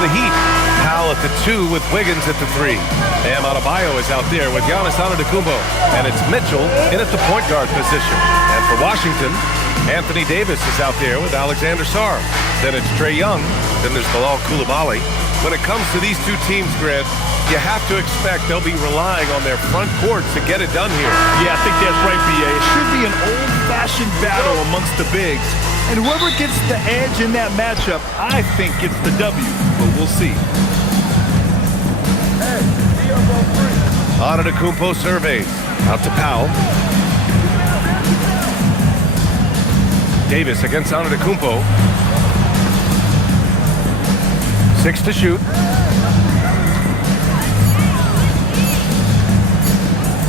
for the Heat. Powell at the 2 with Wiggins at the 3. Bam Adebayo is out there with Giannis Antetokounmpo. And it's Mitchell in at the point guard position. And for Washington, Anthony Davis is out there with Alexander Sarr. Then it's Trae Young. Then there's Bilal Coulibaly. When it comes to these two teams, Grant, you have to expect they'll be relying on their front court to get it done here. Yeah, I think that's right, B.A. It should be an old-fashioned battle amongst the bigs. And whoever gets the edge in that matchup, I think gets the W. But we'll see. Antetokounmpo surveys. Out to Powell. Davis against Antetokounmpo. 6 to shoot.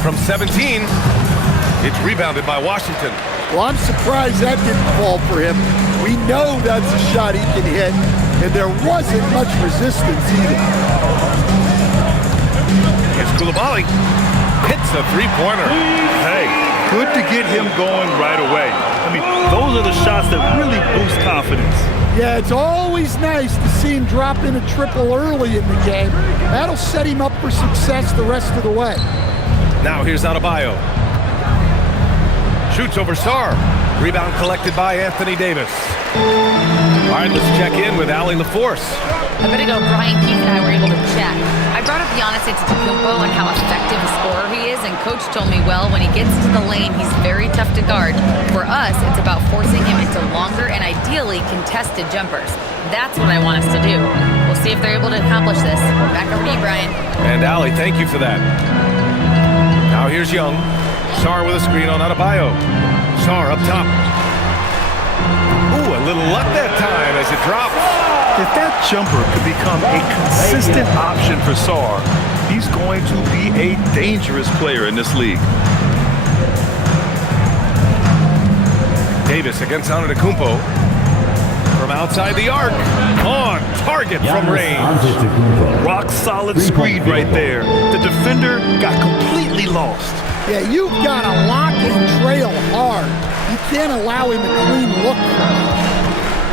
From 17, it's rebounded by Washington. Well, I'm surprised that didn't fall for him. We know that's a shot he can hit, and there wasn't much resistance either. It's Coulibaly. Hits a three-pointer. Hey, good to get him going right away. I mean, those are the shots that really boost confidence. Yeah, it's always nice to see him drop in a triple early in the game. That'll set him up for success the rest of the way. Now here's Adebayo. Shoots over Sarr. Rebound collected by Anthony Davis. All right, let's check in with Allie LaForce. A bit ago, Brian Keith and I were able to chat. I brought up Giannis Antetokounmpo and how effective a scorer he is, and Coach told me, well, when he gets to the lane, he's very tough to guard. For us, it's about forcing him into longer and ideally contested jumpers. That's what I want us to do. We'll see if they're able to accomplish this. Back over to you, Brian. And Allie, thank you for that. Now here's Young. Sarr with a screen on Adebayo. Sarr up top. Ooh, a little luck that time as it drops. If that jumper could become a consistent option for Sarr, he's going to be a dangerous player in this league. Davis against Antetokounmpo. From outside the arc. On target from range. Rock solid screen right there. The defender got completely lost. Yeah, you've got to lock and trail hard. You can't allow him a clean look.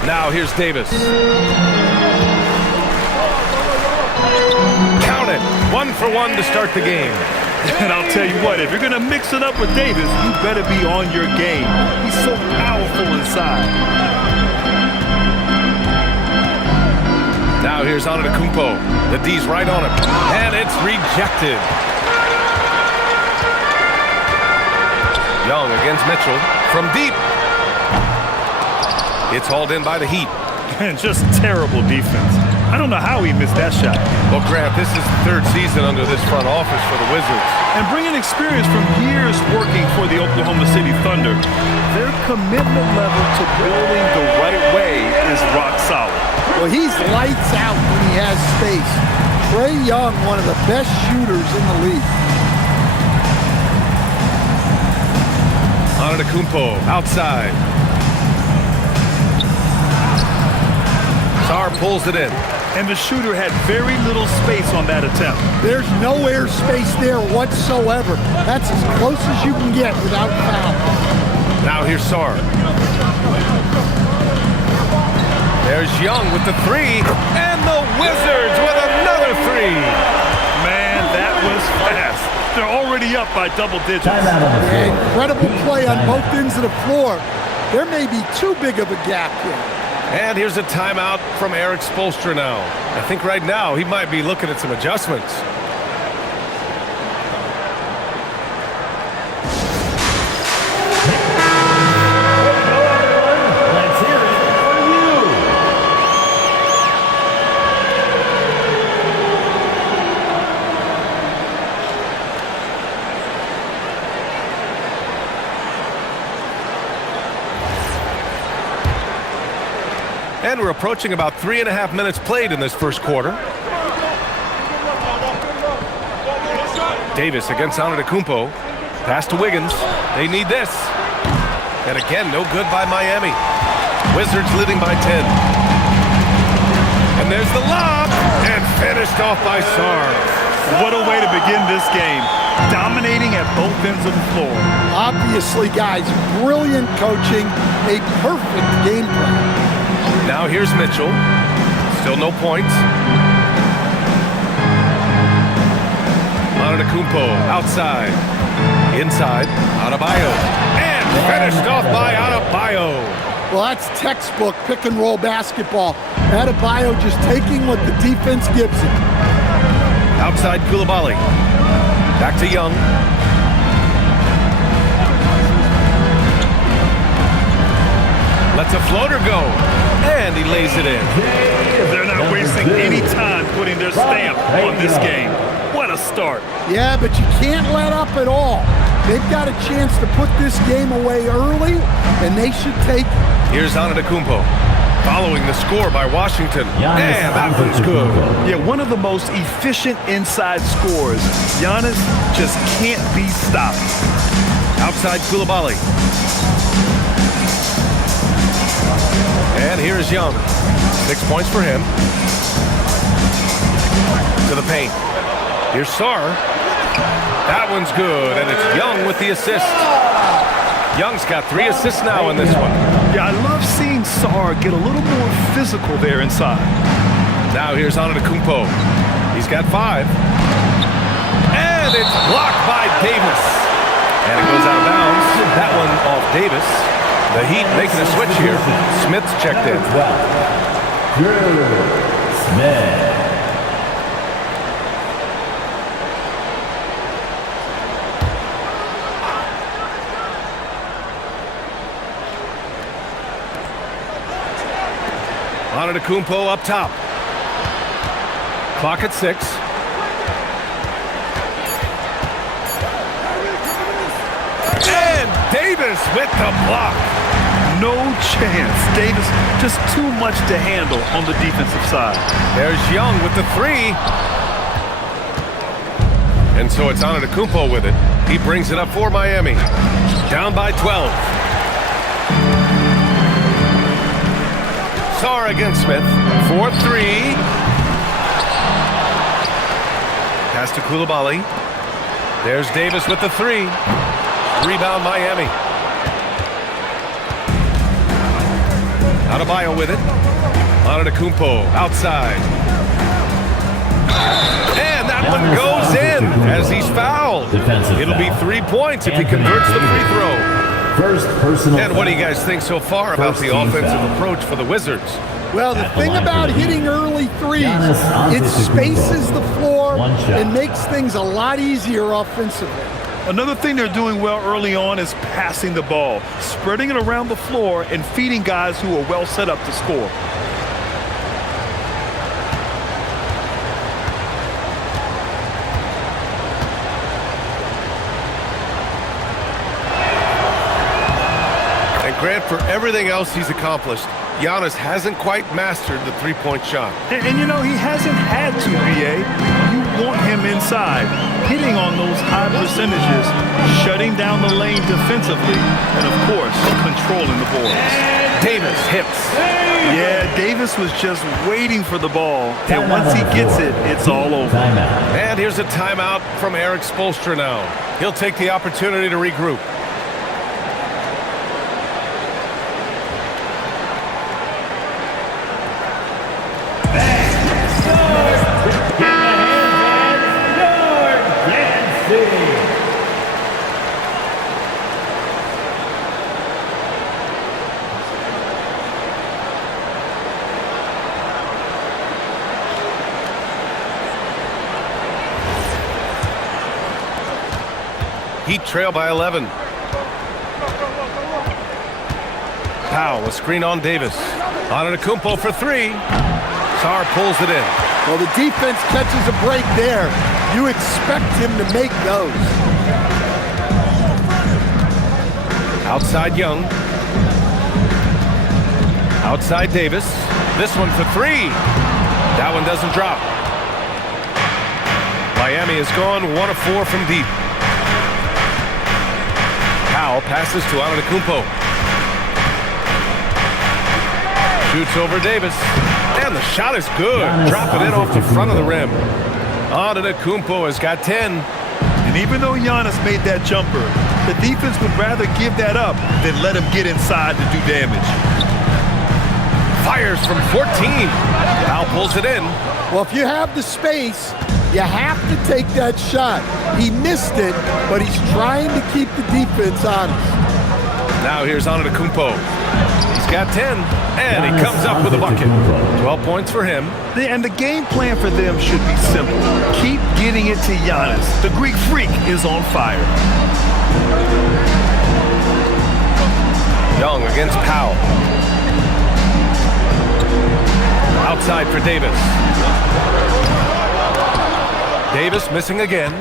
Now here's Davis. Count it. 1 for 1 to start the game. And I'll tell you what, if you're going to mix it up with Davis, you better be on your game. He's so powerful inside. Now here's Antetokounmpo. The D's right on him. And it's rejected. Young against Mitchell from deep. It's hauled in by the Heat. And just terrible defense. I don't know how he missed that shot. Well, Grant, this is the 3rd season under this front office for the Wizards. And bringing experience from years working for the Oklahoma City Thunder, their commitment level to building the right way is rock solid. Well, he's lights out when he has space. Trae Young, one of the best shooters in the league. Antetokounmpo outside. Sarr pulls it in. And the shooter had very little space on that attempt. There's no air space there whatsoever. That's as close as you can get without foul. Now here's Sarr. There's Young with the 3. And the Wizards with another 3. Man, that was fast. They're already up by double digits. Yeah, incredible play on both ends of the floor. There may be too big of a gap here. And here's a timeout from Eric Spoelstra now. I think right now he might be looking at some adjustments. Let's hear it for you. And we're approaching about 3.5 minutes played in this first quarter. Davis against Antetokounmpo. Pass to Wiggins. They need this. And again, no good by Miami. Wizards leading by 10. And there's the lob. And finished off by Sarr. What a way to begin this game. Dominating at both ends of the floor. Obviously, guys, brilliant coaching, a perfect game plan. Now here's Mitchell. Still no points. Antetokounmpo outside. Inside. Adebayo. And finished off by Adebayo. Well, that's textbook pick-and-roll basketball. Adebayo just taking what the defense gives him. Outside Coulibaly. Back to Young. Lets a floater go. And he lays it in. They're not wasting any time putting their stamp on this game. What a start. Yeah, but you can't let up at all. They've got a chance to put this game away early, and they should take it. Here's Antetokounmpo, following the score by Washington. And that one's good. Yeah, one of the most efficient inside scorers. Giannis just can't be stopped. Outside Coulibaly. And here's Young. 6 points for him. To the paint. Here's Sarr. That one's good, and it's Young with the assist. Young's got 3 assists now in this one. Yeah, I love seeing Sarr get a little more physical there inside. Now here's Antetokounmpo. He's got 5. And it's blocked by Davis. And it goes out of bounds. That one off Davis. The Heat making a switch here. Smith's checked in. Drew Smith. Antetokounmpo up top. Clock at 6. And Davis with the block. No chance. Davis just too much to handle on the defensive side. There's Young with the 3. And so it's Antetokounmpo with it. He brings it up for Miami. Down by 12. Sarr against Smith. 4-3. Pass to Coulibaly. There's Davis with the 3. Rebound Miami. Adebayo with it. Antetokounmpo outside. And that one goes in as he's fouled. It'll be 3 points if he converts the free throw. First personal. And what do you guys think so far about the offensive approach for the Wizards? Well, the thing about hitting early threes, it spaces the floor and makes things a lot easier offensively. Another thing they're doing well early on is passing the ball, spreading it around the floor and feeding guys who are well set up to score. Grant, for everything else he's accomplished, Giannis hasn't quite mastered the three-point shot. And you know, he hasn't had to, B.A. You want him inside, hitting on those high percentages, shutting down the lane defensively, and of course, controlling the boards. Davis hits. Yeah, Davis was just waiting for the ball, and once he gets it, it's all over. And here's a timeout from Eric Spoelstra now. He'll take the opportunity to regroup. Heat trail by 11. Powell, a screen on Davis. Antetokounmpo for 3. Sarr pulls it in. Well, the defense catches a break there. You expect him to make those. Outside Young. Outside Davis. This one for 3. That one doesn't drop. Miami has gone 1 of 4 from deep. Powell passes to Antetokounmpo. Shoots over Davis. And the shot is good. Dropping it off the front of the rim. Antetokounmpo has got 10. And even though Giannis made that jumper, the defense would rather give that up than let him get inside to do damage. Fires from 14. Powell pulls it in. Well, if you have the space, you have to take that shot. He missed it, but he's trying to keep the defense honest. Now here's Antetokounmpo. He's got 10, and he comes up with a bucket. 12 points for him. And the game plan for them should be simple. Keep getting it to Giannis. The Greek freak is on fire. Young against Powell. Outside for Davis. Davis missing again.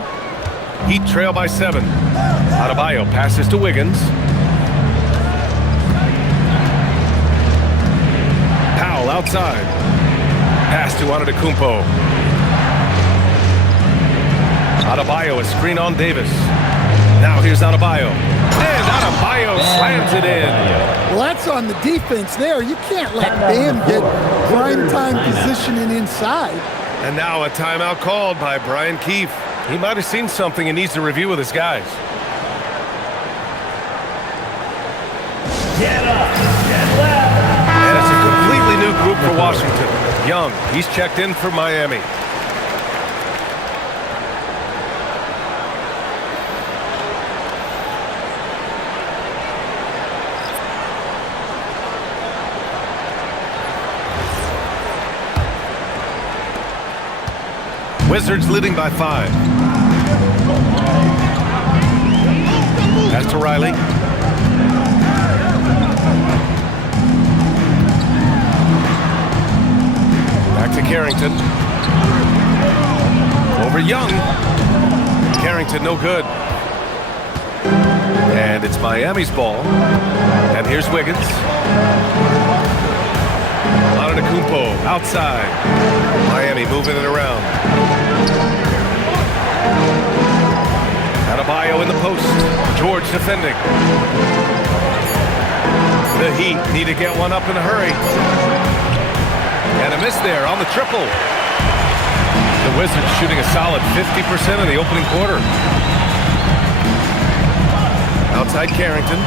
Heat trail by 7. Adebayo passes to Wiggins. Powell outside. Pass to Antetokounmpo. Adebayo, a screen on Davis. Now here's Adebayo. And Adebayo slams it in. Well, that's on the defense there. You can't let Bam get prime time positioning inside. And now a timeout called by Brian Keefe. He might have seen something and needs to review with his guys. Get up, get left. And it's a completely new group for Washington. Young, he's checked in for Miami. Wizards leading by 5. Pass to Riley. Back to Carrington. Over Young. Carrington no good. And it's Miami's ball. And here's Wiggins. Antetokounmpo outside. Miami moving it around. Adebayo in the post. George defending. The Heat need to get one up in a hurry. And a miss there on the triple. The Wizards shooting a solid 50% in the opening quarter. Outside Carrington.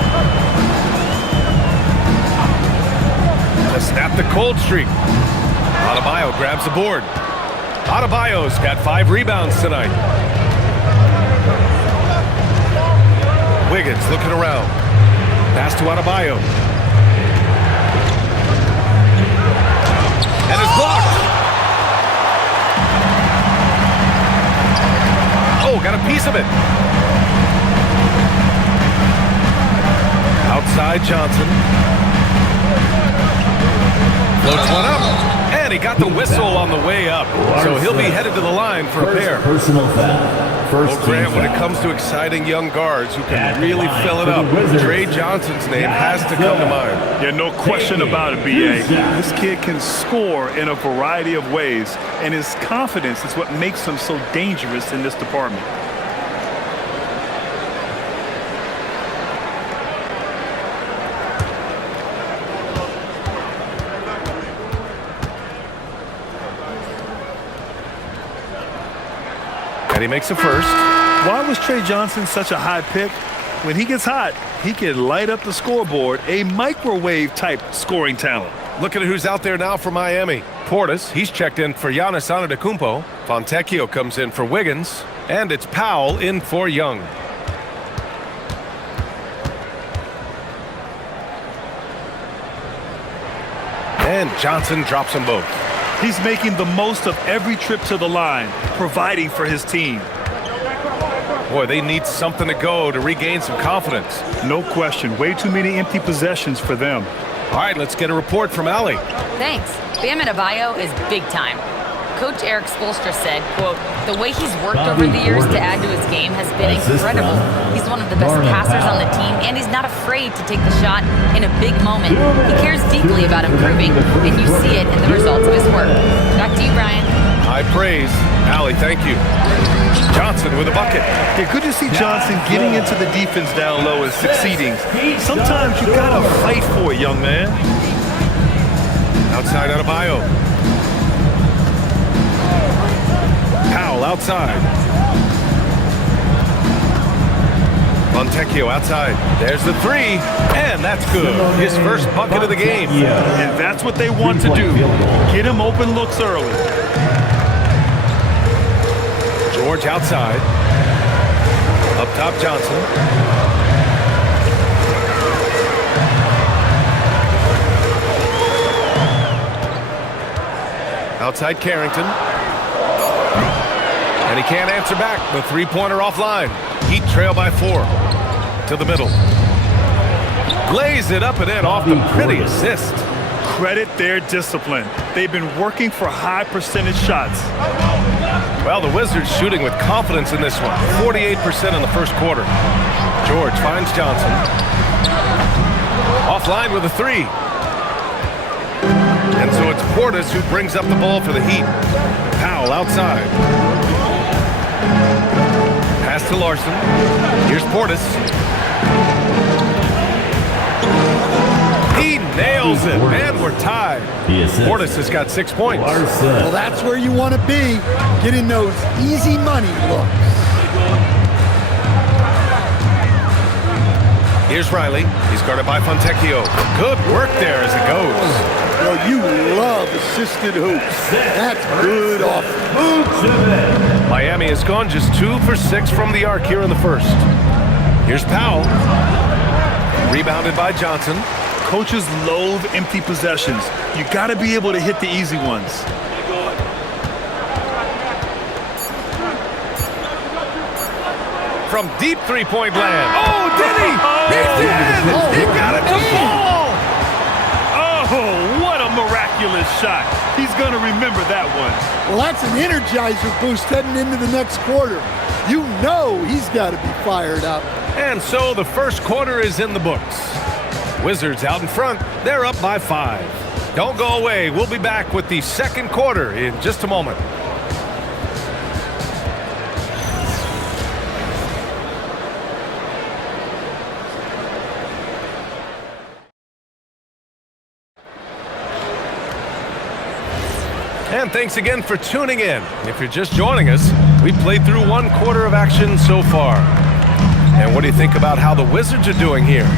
To snap the cold streak. Adebayo grabs the board. Adebayo's got 5 rebounds tonight. Wiggins looking around. Pass to Adebayo. And it's blocked. Oh, got a piece of it. Outside Johnson. Floats one up. And he got the whistle on the way up. So he'll be headed to the line for a pair. Personal foul. First Well, Grant, when it comes to exciting young guards who can really fill it up, Trey Johnson's name has to come to mind. Yeah, no question about it, B.A. This kid can score in a variety of ways, and his confidence is what makes him so dangerous in this department. And he makes a first. Why was Trey Johnson such a high pick? When he gets hot, he can light up the scoreboard, a microwave-type scoring talent. Look at who's out there now for Miami. Portis, he's checked in for Giannis Antetokounmpo. Fontecchio comes in for Wiggins. And it's Powell in for Young. And Johnson drops them both. He's making the most of every trip to the line, providing for his team. Boy, they need something to go to regain some confidence. No question. Way too many empty possessions for them. All right, let's get a report from Allie. Thanks. Bam Adebayo is big time. Coach Eric Spoelstra said, quote, the way he's worked over the years to add to his game has been incredible. He's one of the best passers on the team, and he's not afraid to take the shot in a big moment. He cares deeply about improving, and you see it in the results of his work. Back to you, Brian. High praise. Allie, thank you. Johnson with a bucket. Yeah, good to see Johnson getting into the defense down low and succeeding. Sometimes you gotta fight for it, young man. Outside Adebayo. Powell outside. Fontecchio outside. There's the three, and that's good. His first bucket of the game. And that's what they want to do. Get him open looks early. George outside. Up top, Johnson. Outside, Carrington. And he can't answer back. The three-pointer offline. Heat trail by 4. To the middle. Lays it up and in off the pretty assist. Credit their discipline. They've been working for high percentage shots. Well, the Wizards shooting with confidence in this one. 48% in the first quarter. George finds Johnson. Offline with a three. And so it's Portis who brings up the ball for the Heat. Powell outside. Pass to Larson. Here's Portis. He nails it, and we're tied. Portis has got 6 points. Well, that's where you want to be, getting those easy money looks. Here's Riley. He's guarded by Fontecchio. Good work there as it goes. Well, you love assisted hoops. That's good offense. Miami has gone just 2 for 6 from the arc here in the first. Here's Powell. Rebounded by Johnson. Coaches loathe empty possessions. You got to be able to hit the easy ones. From deep three-point land. Oh, did he? He did! He got it to fall! Oh, what a miraculous shot. He's going to remember that one. Well, that's an energizer boost heading into the next quarter. You know he's got to be fired up. And so the first quarter is in the books. Wizards out in front. They're up by 5. Don't go away. We'll be back with the second quarter in just a moment. And thanks again for tuning in. If you're just joining us, we played through 1 quarter of action so far. And what do you think about how the Wizards are doing here?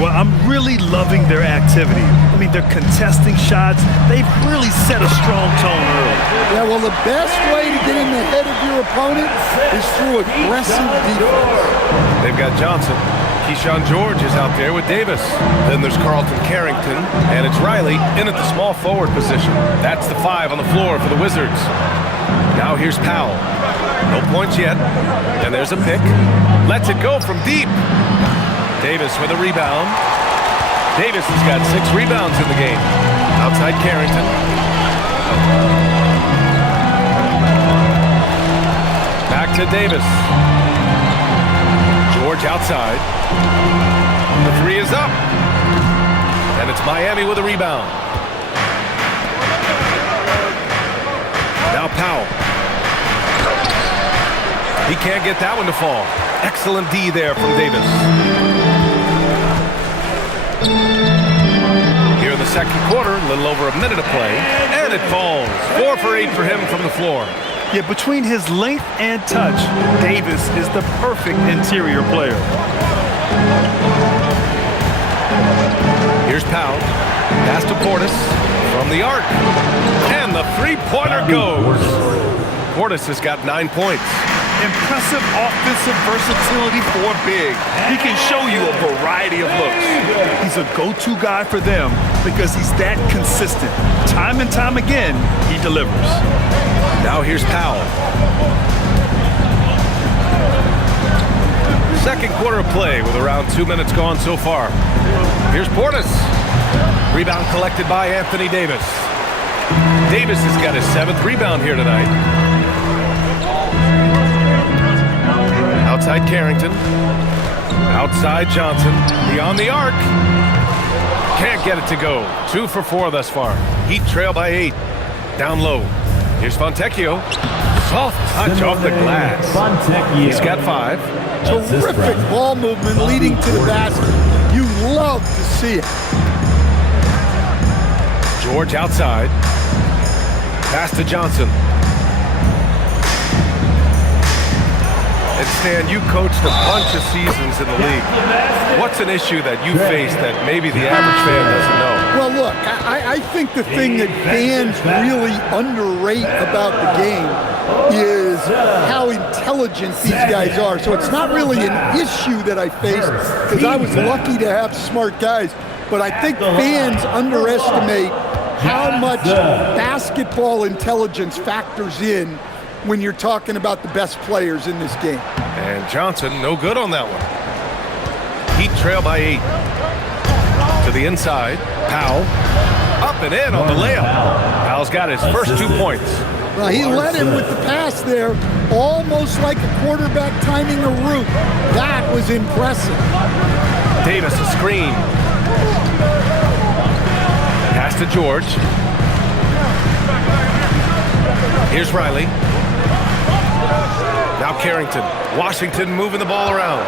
Well, I'm really loving their activity. I mean, they're contesting shots. They've really set a strong tone early. Yeah, well, the best way to get in the head of your opponent is through aggressive defense. They've got Johnson. Keyshawn George is out there with Davis. Then there's Carlton Carrington, and it's Riley in at the small forward position. That's the 5 on the floor for the Wizards. Now here's Powell. No points yet. And there's a pick. Lets it go from deep. Davis with a rebound. Davis has got 6 rebounds in the game. Outside Carrington. Back to Davis. George outside. The 3 is up. And it's Miami with a rebound. Now Powell. He can't get that one to fall. Excellent D there from Davis. Here in the second quarter, a little over a minute of play, and it falls. 4 for 8 for him from the floor. Yeah, between his length and touch, Davis is the perfect interior player. Here's Powell. Pass to Portis from the arc. And the three-pointer goes. Portis has got 9 points. Impressive offensive versatility for big. He can show you a variety of looks. He's a go-to guy for them because he's that consistent. Time and time again, he delivers. Now here's Powell. Second quarter of play with around 2 minutes gone so far. Here's Portis. Rebound collected by Anthony Davis. Davis has got his 7th rebound here tonight. Outside Carrington. Outside Johnson. Beyond the arc. Can't get it to go. 2 for 4 thus far. Heat trail by 8. Down low. Here's Fontecchio. Soft touch off the glass. He's got 5. Terrific ball movement leading to the basket. You love to see it. George outside. Pass to Johnson. And Stan, you coached a bunch of seasons in the league. What's an issue that you face that maybe the average fan doesn't know? Well, look, I think the thing that fans really underrate about the game is how intelligent these guys are. So it's not really an issue that I face because I was lucky to have smart guys. But I think fans underestimate how much basketball intelligence factors in when you're talking about the best players in this game. And Johnson, no good on that one. Heat trail by 8. To the inside, Powell, up and in on the layup. Powell's got his first 2 points. Well, he led him with the pass there, almost like a quarterback timing a route. That was impressive. Davis, a screen. Pass to George. Here's Riley. Now Carrington. Washington moving the ball around.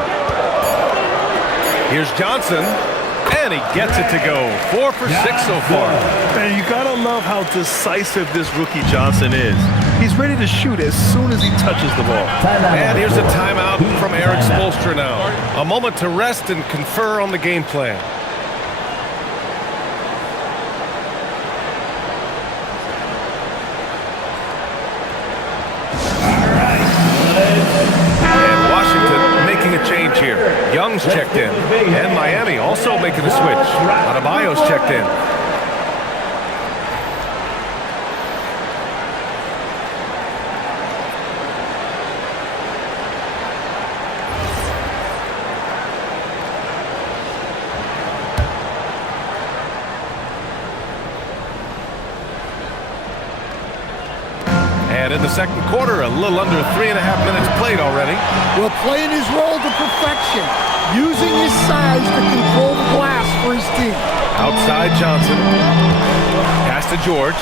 Here's Johnson. And he gets it to go. 4 for 6 so far. And you gotta love how decisive this rookie Johnson is. He's ready to shoot as soon as he touches the ball. And here's a timeout from Eric Spoelstra now. A moment to rest and confer on the game plan. And Washington making a change here. Young's checked in. And Miami also making a switch. Adebayo's checked in. And in the second quarter, a little under 3.5 minutes played already. Well, playing his role to perfection, using his size to control the glass for his team. Outside Johnson. Pass to George.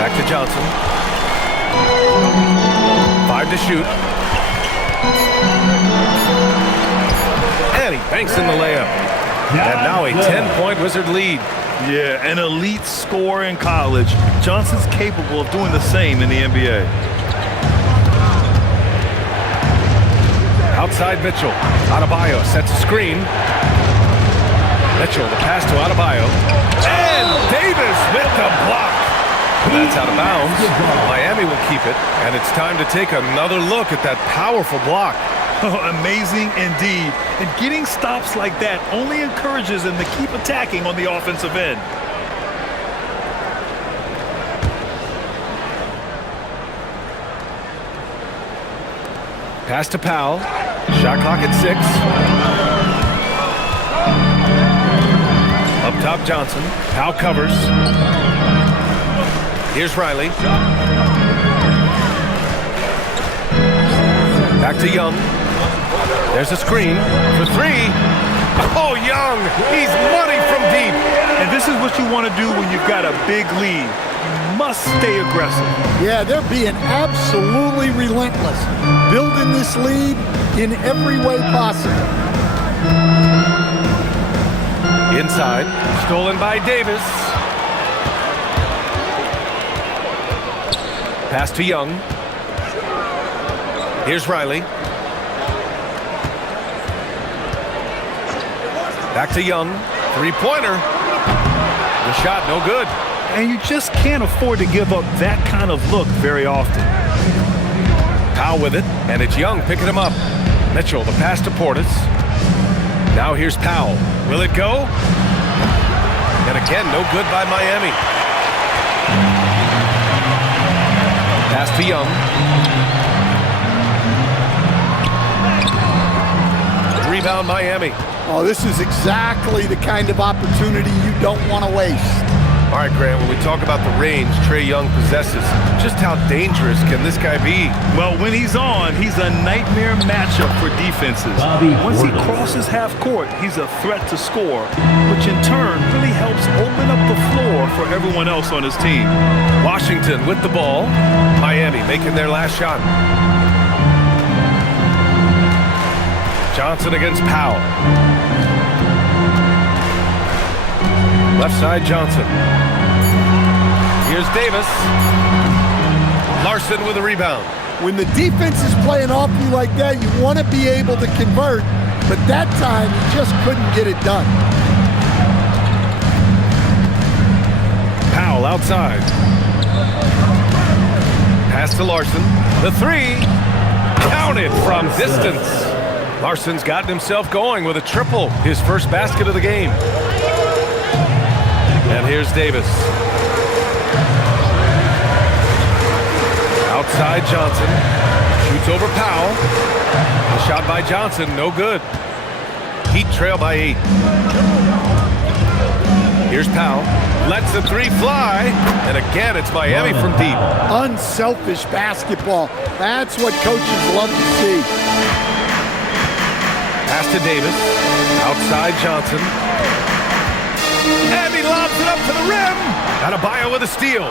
Back to Johnson. 5 to shoot. And he banks in the layup. And now a 10-point Wizard lead. Yeah, an elite scorer in college. Johnson's capable of doing the same in the NBA. Outside Mitchell. Adebayo sets a screen. Mitchell, the pass to Adebayo. And Davis with the block. That's out of bounds. Miami will keep it. And it's time to take another look at that powerful block. Amazing indeed. And getting stops like that only encourages them to keep attacking on the offensive end. Pass to Powell. Shot clock at 6. Up top Johnson. Powell covers. Here's Riley. Back to Young. There's a screen for 3. Oh, Young! He's money from deep. And this is what you want to do when you've got a big lead. You must stay aggressive. Yeah, they're being absolutely relentless, building this lead in every way possible. Inside, stolen by Davis. Pass to Young. Here's Riley. Back to Young. 3-pointer. The shot no good. And you just can't afford to give up that kind of look very often. Powell with it, and it's Young picking him up. Mitchell, the pass to Portis. Now here's Powell. Will it go? And again, no good by Miami. Pass to Young. Rebound Miami. Oh, this is exactly the kind of opportunity you don't want to waste. All right, Grant, when we talk about the range Trae Young possesses, just how dangerous can this guy be? Well, when he's on, he's a nightmare matchup for defenses. Once he crosses half court, he's a threat to score, which in turn really helps open up the floor for everyone else on his team. Washington with the ball. Miami making their last shot. Johnson against Powell. Left side Johnson. Here's Davis. Larson with a rebound. When the defense is playing off you like that, you want to be able to convert, but that time he just couldn't get it done. Powell outside. Pass to Larson. The three. Counted from distance. Larson's gotten himself going with a triple. His first basket of the game. And here's Davis. Outside Johnson. Shoots over Powell. A shot by Johnson. No good. Heat trail by 8. Here's Powell. Lets the three fly. And again, it's Miami from deep. Unselfish basketball. That's what coaches love to see. Pass to Davis. Outside Johnson. And he lobs it up to the rim. Adebayo with a steal.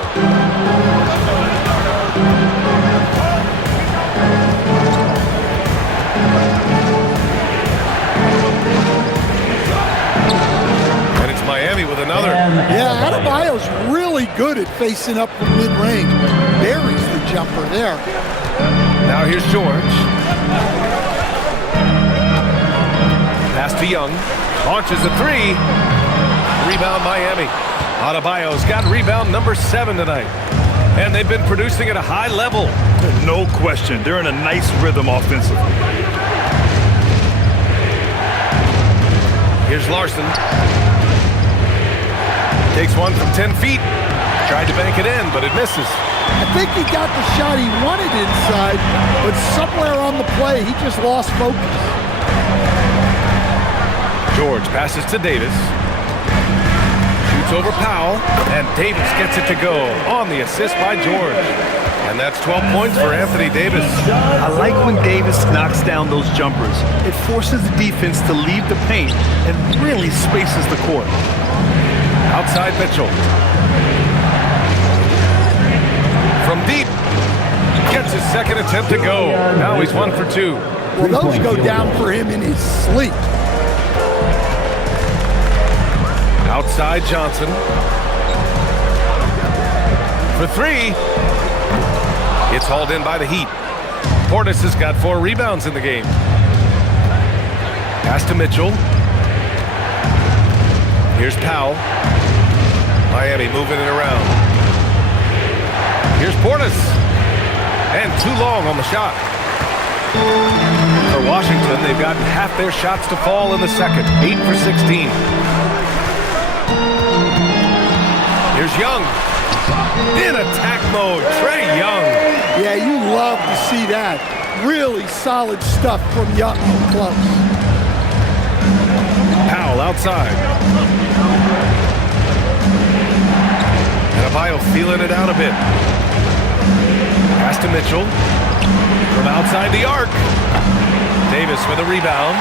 And it's Miami with another. Yeah, Adebayo's really good at facing up from mid-range. Buries the jumper there. Now here's George. Pass to Young. Launches a three. Rebound Miami. Adebayo's got rebound number 7 tonight. And they've been producing at a high level. No question. They're in a nice rhythm offensively. Here's Larson. Takes one from 10 feet. Tried to bank it in, but it misses. I think he got the shot he wanted inside, but somewhere on the play, he just lost focus. George passes to Davis. Shoots over Powell, and Davis gets it to go on the assist by George. And that's 12 points for Anthony Davis. I like when Davis knocks down those jumpers. It forces the defense to leave the paint and really spaces the court. Outside Mitchell. From deep. Gets his second attempt to go. Now he's 1 for 2. Well, those go down for him in his sleep. Outside Johnson. For 3. It's hauled in by the Heat. Portis has got 4 rebounds in the game. Pass to Mitchell. Here's Powell. Miami moving it around. Here's Portis. And too long on the shot. For Washington, they've gotten half their shots to fall in the second. 8 for 16. Here's Young. In attack mode, Trae Young. Yeah, you love to see that. Really solid stuff from Young from close. Powell outside. Adebayo feeling it out a bit. Pass to Mitchell. From outside the arc. Davis with a rebound.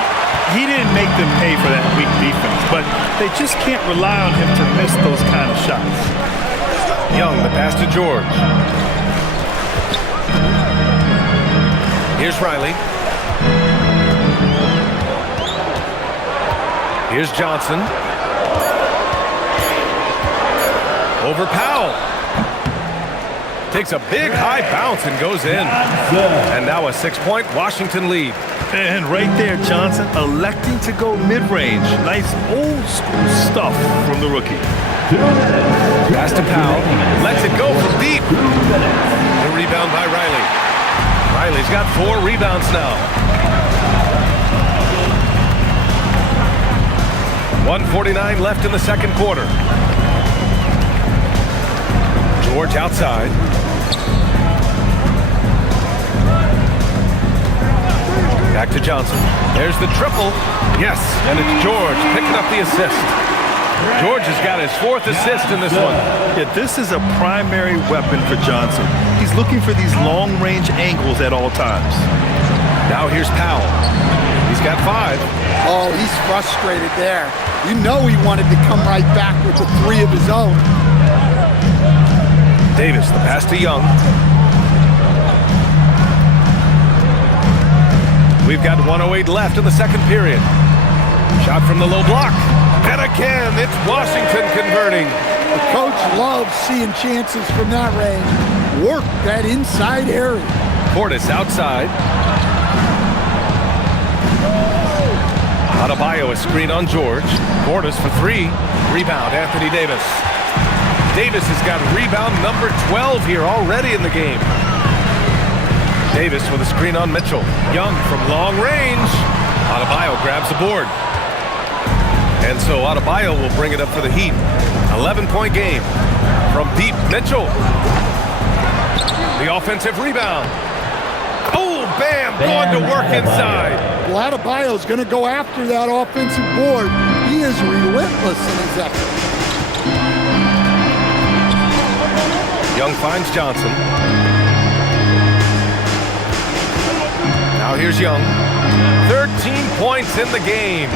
He didn't make them pay for that weak defense, but they just can't rely on him to miss those kind of shots. Young, the pass to George. Here's Riley. Here's Johnson. Over Powell. Takes a big high bounce and goes in. And now a 6-point Washington lead. And right there, Johnson electing to go mid-range. Nice old school stuff from the rookie. Pass to Powell. Lets it go from deep. The rebound by Riley. Riley's got 4 rebounds now. 1:49 left in the second quarter. George outside. Back to Johnson. There's the triple. Yes, and it's George picking up the assist. George has got his 4th assist in this one. Yeah, this is a primary weapon for Johnson. He's looking for these long-range angles at all times. Now here's Powell. He's got 5. Oh, he's frustrated there. You know he wanted to come right back with the 3 of his own. Davis, the pass to Young. We've got 1:08 left in the second period. Shot from the low block. And again, it's Washington converting. The coach loves seeing chances from that range. work that inside area. Portis outside. Adebayo is screen on George. Portis for three. Rebound, Anthony Davis. Davis has got rebound number 12 here already in the game. Davis with a screen on Mitchell. Young from long range. Adebayo grabs the board. And so Adebayo will bring it up for the Heat. 11-point game. From deep, Mitchell. The offensive rebound. Oh, Bam, going to work inside. Well, Adebayo's going to go after that offensive board. He is relentless in his effort. Young finds Johnson. Now here's Young. 13 points in the game.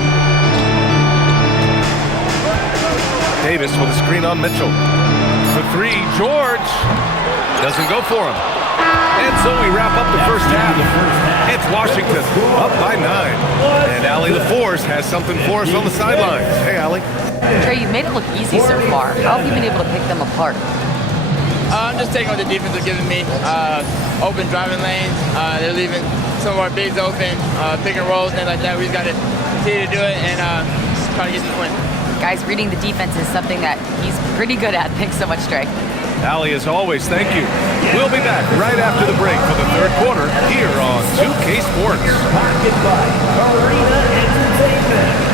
Davis with a screen on Mitchell. For three, George doesn't go for him. And so we wrap up the first half. It's Washington up by 9. And Allie LaForce has something for us on the sidelines. Hey, Allie. Trey, you've made it look easy so far. How have you been able to pick them apart? I'm just taking what the defense is giving me. Open driving lanes. They're leaving some of our bigs open, pick and rolls, things like that. We just got to continue to do it and try to get this win. Guys, reading the defense is something that he's pretty good at. Thanks so much, Trey. Allie, as always, thank you. We'll be back right after the break for the third quarter here on 2K Sports. Pocket by Arena Entertainment.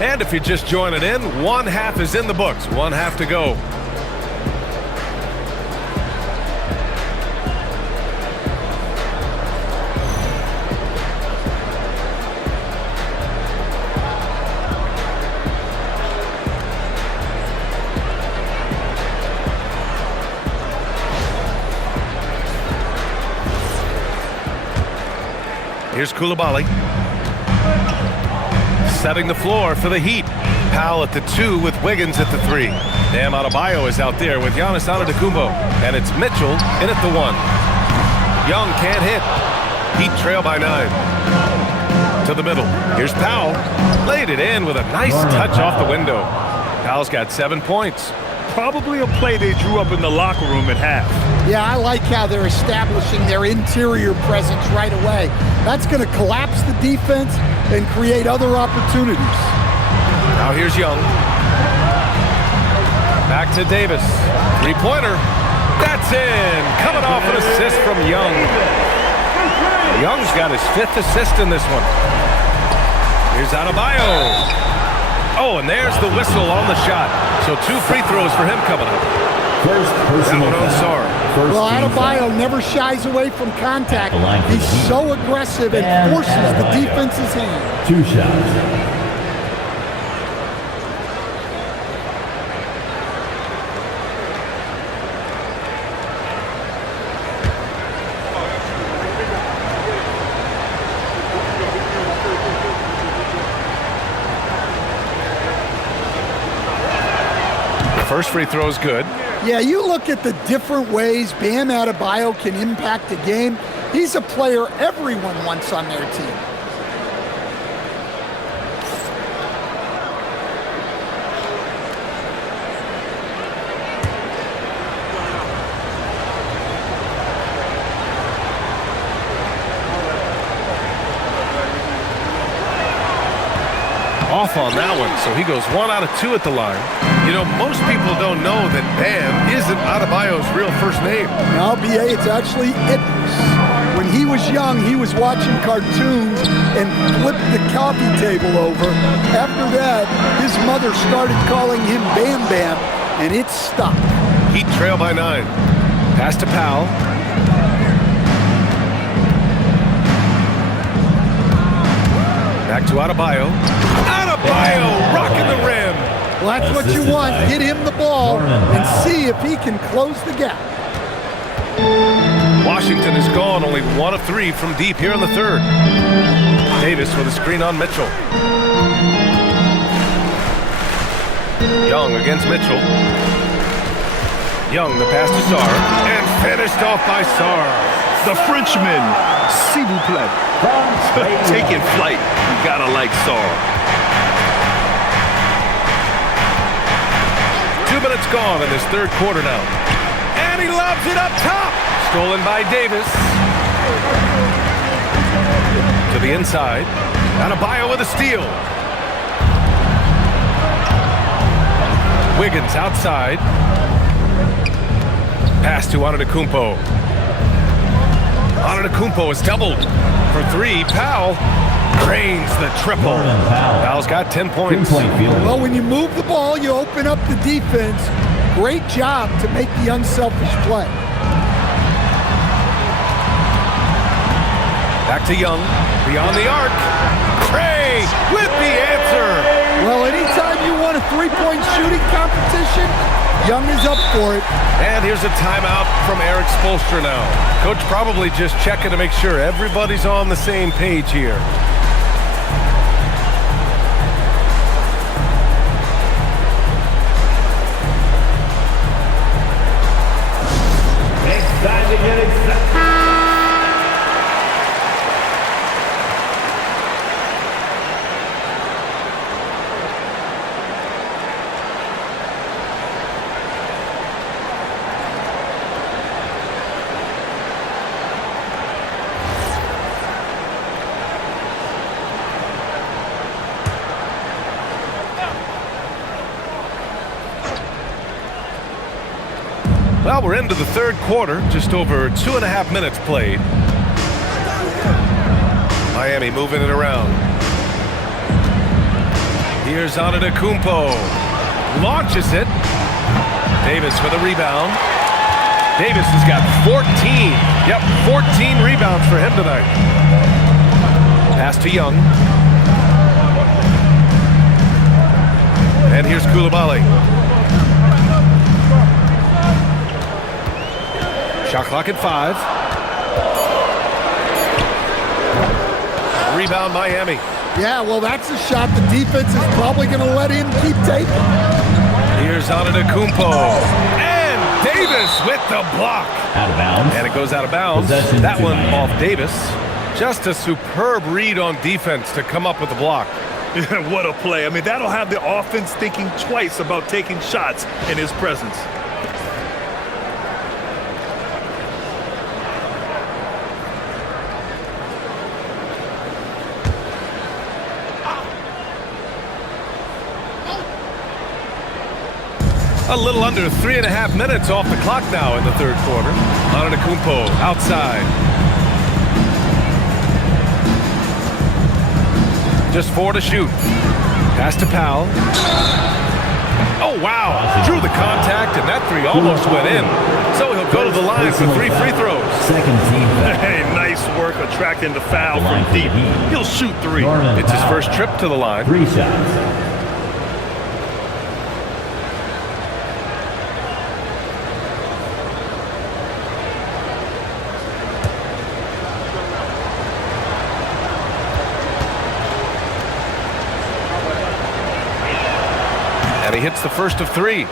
And if you're just joining in, one half is in the books, one half to go. Here's Coulibaly. Setting the floor for the Heat. Powell at the 2 with Wiggins at the 3. Bam Adebayo is out there with Giannis Antetokounmpo. And it's Mitchell in at the 1. Young can't hit. Heat trail by 9. To the middle. Here's Powell. Laid it in with a nice touch off the window. Powell's got 7 points. Probably a play they drew up in the locker room at half. Yeah, I like how they're establishing their interior presence right away. That's going to collapse the defense and create other opportunities. Now here's Young. Back to Davis. Three-pointer. That's in. Coming off an assist from Young. Young's got his 5th assist in this one. Here's Adebayo. Oh, and there's the whistle on the shot. So 2 free throws for him coming up. First personal That one on foul. Sarr. Well, Adebayo never shies away from contact. He's so aggressive and forces the defense's hand. 2 shots. First free throw is good. Yeah, you look at the different ways Bam Adebayo can impact a game. He's a player everyone wants on their team. Off on that one, so he goes 1 out of 2 at the line. You know, most people don't know that Bam isn't Adebayo's real first name. Now, BA, it's actually Idris. When he was young, he was watching cartoons and flipped the coffee table over. After that, his mother started calling him Bam Bam, and it stuck. Heat trail by 9. Pass to Powell. Back to Adebayo. Adebayo rocking the rim. Well, that's what you want. Get him the ball and see if he can close the gap. Washington is gone, only 1 of 3 from deep here in the third. Davis with a screen on Mitchell. Young against Mitchell. Young, the pass to Sarr, and finished off by Sarr. The Frenchman, s'il vous plaît. Taking flight. You gotta like Sarr. 2 minutes gone in this third quarter now. And he lobs it up top. Stolen by Davis. To the inside. Adebayo with a steal. Wiggins outside. Pass to Antetokounmpo. Antetokounmpo is doubled for 3. Powell drains the triple. Powell's got 10 points. Well, when you move the ball, you open up the defense. Great job to make the unselfish play. Back to Young. Beyond the arc. Trey with the answer. Well, anytime you want a three-point shooting competition, Young is up for it. And here's a timeout from Eric Spoelstra now. Coach probably just checking to make sure everybody's on the same page here. Next time to get it. Well, we're into the third quarter, just over 2.5 minutes played. Miami moving it around. Here's Antetokounmpo. Launches it. Davis with a rebound. Davis has got 14. Yep, 14 rebounds for him tonight. Pass to Young. And here's Coulibaly. Shot clock at 5. Rebound Miami. Yeah, well, that's a shot the defense is probably going to let him keep taking. Here's Antetokounmpo. And Davis with the block. Out of bounds. And it goes out of bounds. Possession That to one Miami. off Davis. Just a superb read on defense to come up with the block. What a play. I mean, that'll have the offense thinking twice about taking shots in his presence. A little under 3.5 minutes off the clock now in the third quarter. Antetokounmpo outside. Just 4 to shoot. Pass to Powell. Oh, wow. Drew the contact, and that 3 almost went in. So he'll go to the line for 3 free throws. Second team foul. Hey, nice work attracting the foul from deep. He'll shoot 3. It's his first trip to the line. 3 shots. And he hits the first of 3.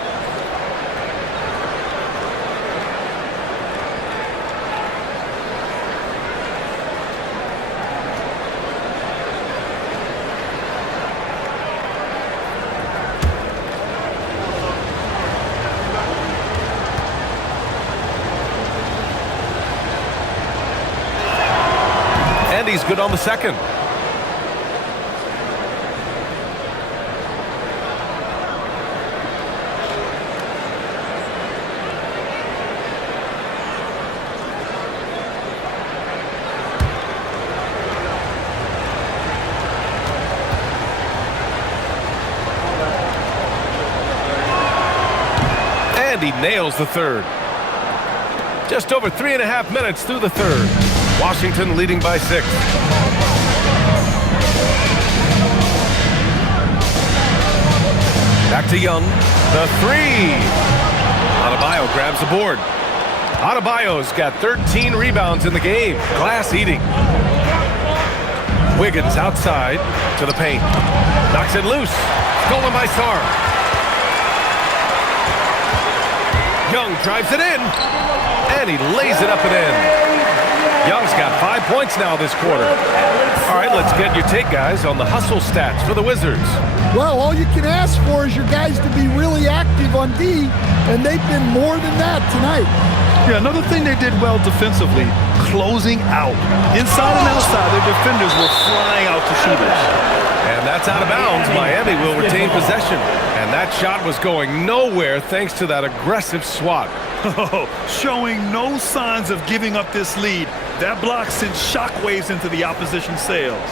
And he's good on the second. And he nails the third. Just over 3.5 minutes through the third. Washington leading by 6. Back to Young. The three. Adebayo grabs the board. Adebayo's got 13 rebounds in the game. Glass eating. Wiggins outside to the paint. Knocks it loose. Stolen by Sarr. Young drives it in. And he lays it up and in. Young's got 5 points now this quarter. All right, let's get your take, guys, on the hustle stats for the Wizards. Well, all you can ask for is your guys to be really active on D, and they've been more than that tonight. Yeah, another thing they did well defensively, closing out. Inside and outside, their defenders were flying out to shooters. And that's out of bounds. Miami will retain possession. And that shot was going nowhere thanks to that aggressive swat. Showing no signs of giving up this lead. That block sent shockwaves into the opposition sails.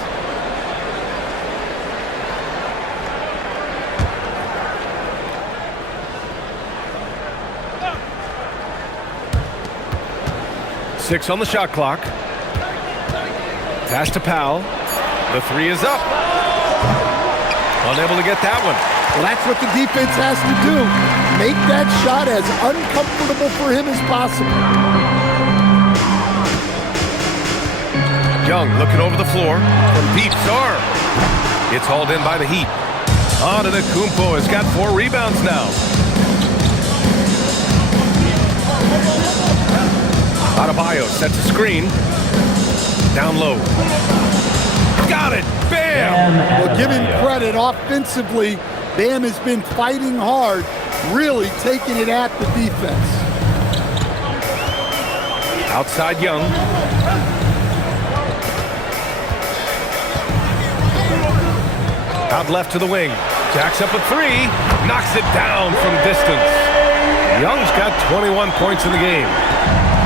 Six on the shot clock. Pass to Powell. The three is up. Unable to get that one. Well, that's what the defense has to do. Make that shot as uncomfortable for him as possible. Young looking over the floor from deep. Sarr. It's hauled in by the Heat. Antetokounmpo has got 4 rebounds now. Adebayo sets a screen. Down low. Got it. Bam! Well, give him credit. Offensively, Bam has been fighting hard, really taking it at the defense. Outside Young. Out left to the wing. Jacks up a 3. Knocks it down from distance. Young's got 21 points in the game.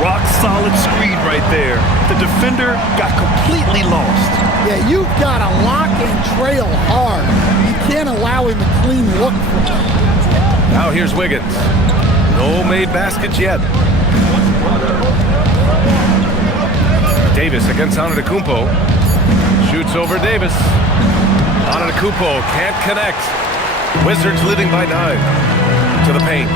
Rock solid screen right there. The defender got completely lost. Yeah, you've got to lock and trail hard. You can't allow him a clean look from him. Now here's Wiggins. No made baskets yet. Davis against Antetokounmpo. Shoots over Davis. Antetokounmpo can't connect. Wizards leading by 9. To the paint.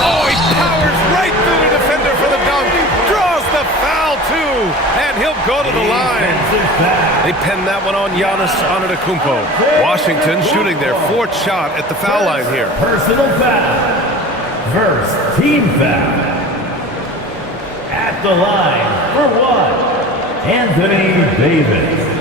Oh, he powers right through the defender for the dunk. Draws the foul, too. And he'll go to the line. They pin that one on Giannis Antetokounmpo. Washington shooting their 4th shot at the foul line here. Personal foul. First team foul. At the line for 1, Anthony Davis.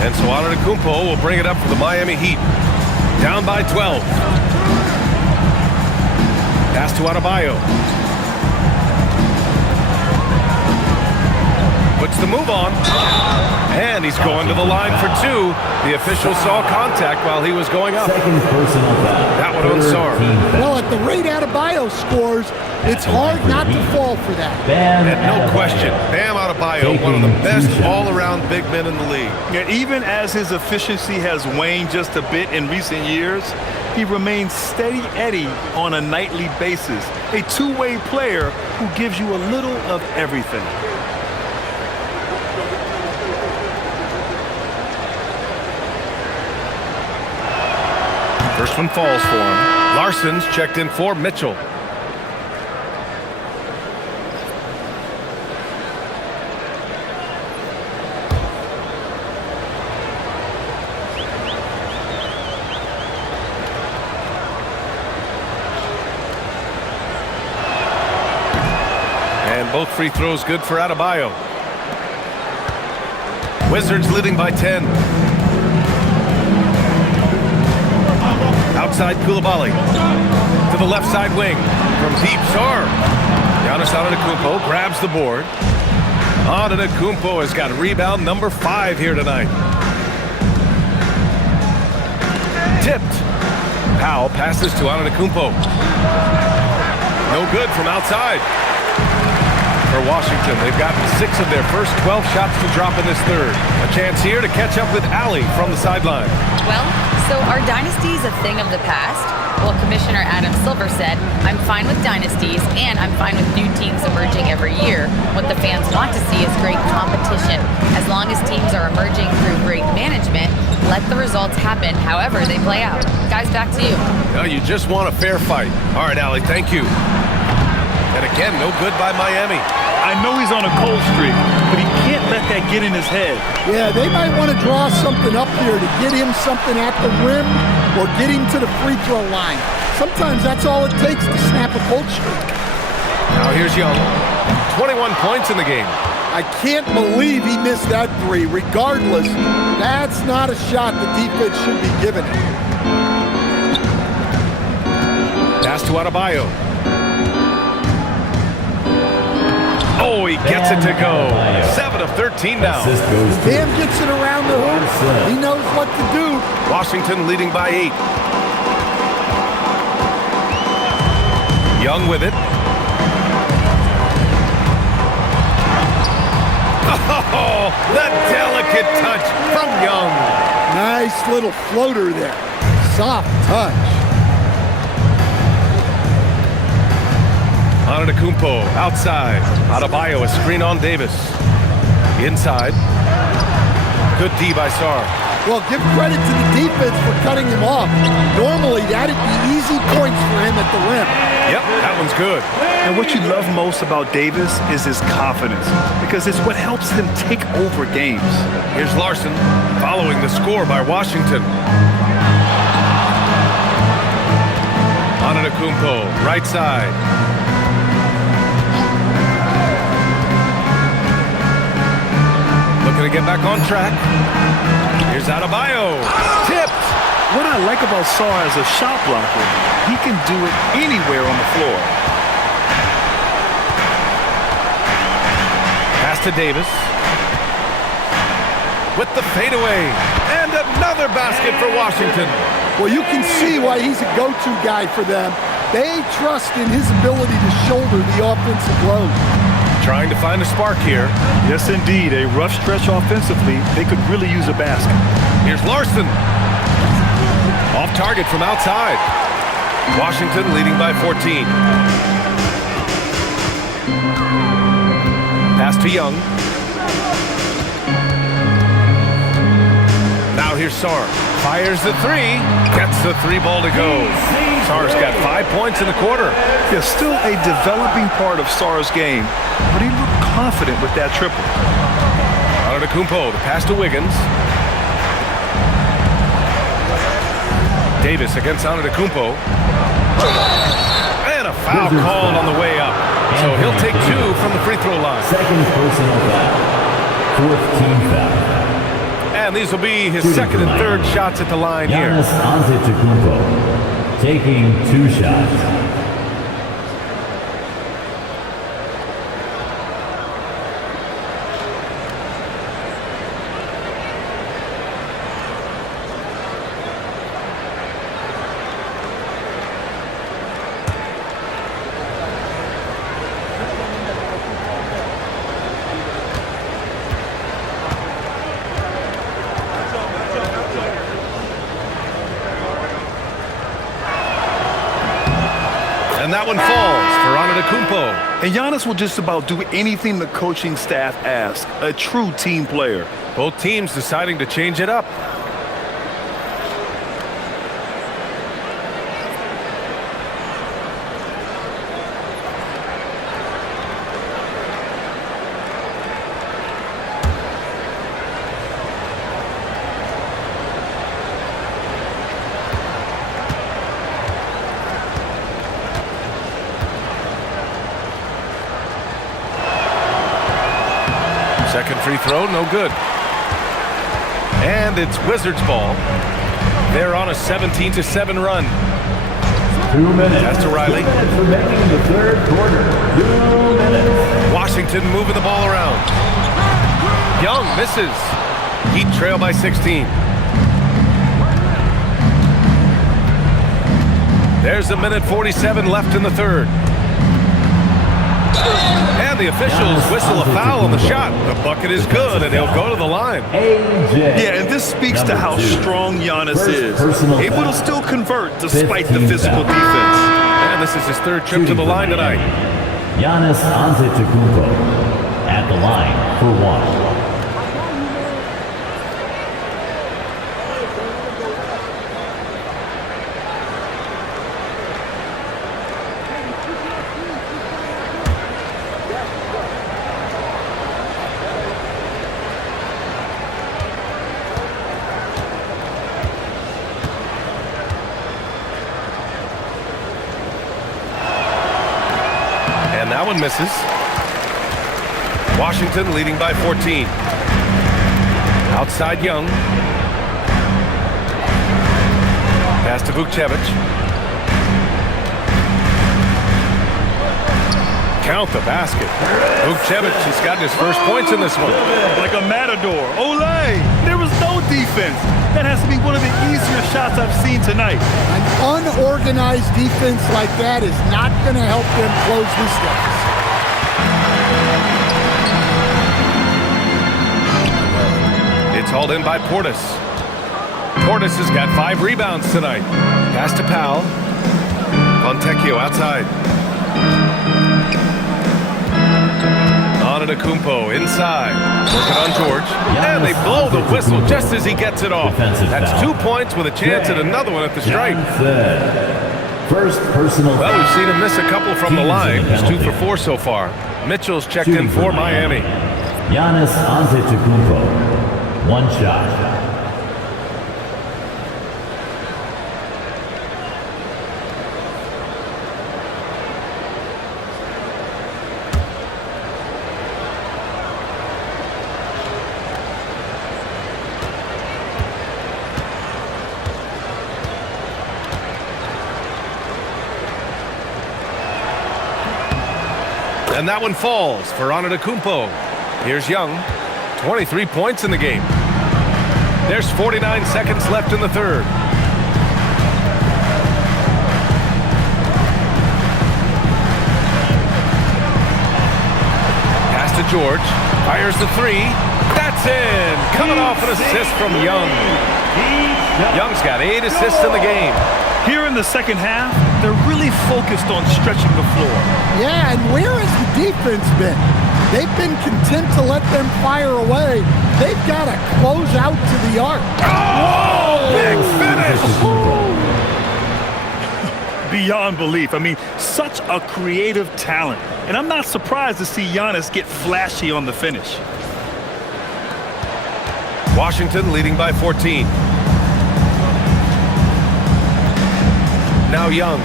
And so Antetokounmpo will bring it up for the Miami Heat. Down by 12. Pass to Adebayo. Puts the move on. And he's going to the line for 2. The official saw contact while he was going up. Second personal foul. That one on Sarr. Well, at the rate Adebayo scores, it's hard not to fall for that. And no question, Bam Adebayo, one of the best all-around big men in the league. Yeah, even as his efficiency has waned just a bit in recent years, he remains steady Eddie on a nightly basis. A two-way player who gives you a little of everything. First one falls for him. Larson's checked in for Mitchell. And both free throws good for Adebayo. Wizards leading by 10. Outside Koulibaly. To the left side wing. From deep, Sarr. Giannis Antetokounmpo grabs the board. Antetokounmpo has got rebound number 5 here tonight. Tipped. Powell passes to Antetokounmpo. No good from outside. For Washington, they've gotten 6 of their first 12 shots to drop in this third. A chance here to catch up with Allie from the sideline. Well, so are dynasties a thing of the past? Well, Commissioner Adam Silver said, "I'm fine with dynasties and I'm fine with new teams emerging every year. What the fans want to see is great competition. As long as teams are emerging through great management, let the results happen however they play out." Guys, back to you. No, you just want a fair fight. All right, Allie, thank you. And again, no good by Miami. I know he's on a cold streak, but he can't let that get in his head. Yeah, they might want to draw something up here to get him something at the rim or get him to the free throw line. Sometimes that's all it takes to snap a cold streak. Now here's Young. 21 points in the game. I can't believe he missed that three. Regardless, that's not a shot the defense should be giving him. Pass to Adebayo. Oh, he gets it to go. 7 of 13 now. Bam gets it around the hoop. He knows what to do. Washington leading by 8. Young with it. Oh, the delicate touch from Young. Nice little floater there. Soft touch. Antetokounmpo outside. Adebayo a screen on Davis. Inside. Good D by Sarr. Well, give credit to the defense for cutting him off. Normally, that'd be easy points for him at the rim. Yep, that one's good. And what you love most about Davis is his confidence, because it's what helps him take over games. Here's Larson following the score by Washington. Antetokounmpo, right side. Looking to get back on track. Here's Adebayo. Tipped. What I like about Sarr as a shot blocker, he can do it anywhere on the floor. Pass to Davis. With the fadeaway. And another basket for Washington. Well, you can see why he's a go-to guy for them. They trust in his ability to shoulder the offensive load. Trying to find a spark here. Yes, indeed. A rough stretch offensively. They could really use a basket. Here's Larson. Off target from outside. Washington leading by 14. Pass to Young. Now here's Sarr. Fires the three. Gets the three ball to go. Sarr's got 5 points in the quarter. Yeah, still a developing part of Sarr's game, but he looked confident with that triple. Antetokounmpo, the pass to Wiggins. Davis against Antetokounmpo. And a foul called on the way up. So he'll take 2 from the free throw line. Second personal foul. Fourth team foul. And these will be his second and third shots at the line here. Giannis Antetokounmpo taking 2 shots. And that one falls for Antetokounmpo. And Giannis will just about do anything the coaching staff asks. A true team player. Both teams deciding to change it up. Second free throw, no good. And it's Wizards ball. They're on a 17-7 run. 2 minutes. That's to Riley. 2 minutes remaining in the third quarter. 2 minutes. Washington moving the ball around. Young misses. Heat trail by 16. There's a minute 47 left in the third. And And the officials whistle a foul on the shot. The bucket is good, and he'll go to the line. Yeah, and this speaks to how strong Giannis is. Able to still convert despite the physical defense. And this is his third trip to the line tonight. Giannis Antetokounmpo at the line for one. And that one misses. Washington leading by 14. Outside Young. Pass to Vukcevic. Count the basket. Vukcevic has gotten his first points in this one. Like a matador. Olay! There was no defense. That has to be one of the easier shots I've seen tonight. An unorganized defense like that is not going to help them close this deficit. It's hauled in by Portis. Portis has got 5 rebounds tonight. Pass to Powell. Fontecchio outside. Antetokounmpo inside. Working on George. And they blow the whistle just as he gets it off. That's 2 points with a chance at another one at the stripe. First personal. Well, we've seen him miss a couple from the line. He's 2 for 4 so far. Mitchell's checked in for Miami. Giannis Antetokounmpo. One shot. And that one falls for Antetokounmpo. Here's Young. 23 points in the game. There's 49 seconds left in the third. Pass to George. Fires the 3. That's in. Coming off an assist from Young. Young's got 8 assists in the game. Here in the second half, they're really focused on stretching the floor. Yeah, and where has the defense been? They've been content to let them fire away. They've got to close out to the arc. Oh, big finish! Beyond belief. I mean, such a creative talent. And I'm not surprised to see Giannis get flashy on the finish. Washington leading by 14. Now Young.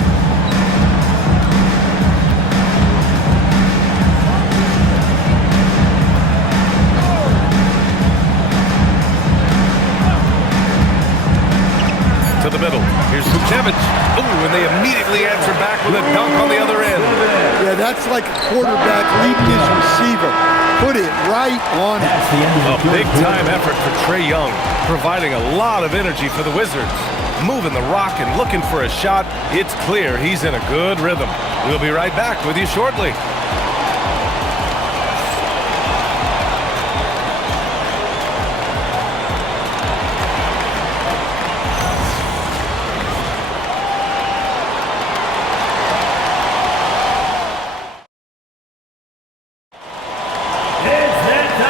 To the middle. Here's Vukcevic. Ooh, and they immediately answer back with a dunk on the other end. Yeah, that's like a quarterback leading his receiver. Put it right on it. A big-time effort for Trae Young, providing a lot of energy for the Wizards. Moving the rock and looking for a shot. It's clear he's in a good rhythm. We'll be right back with you shortly.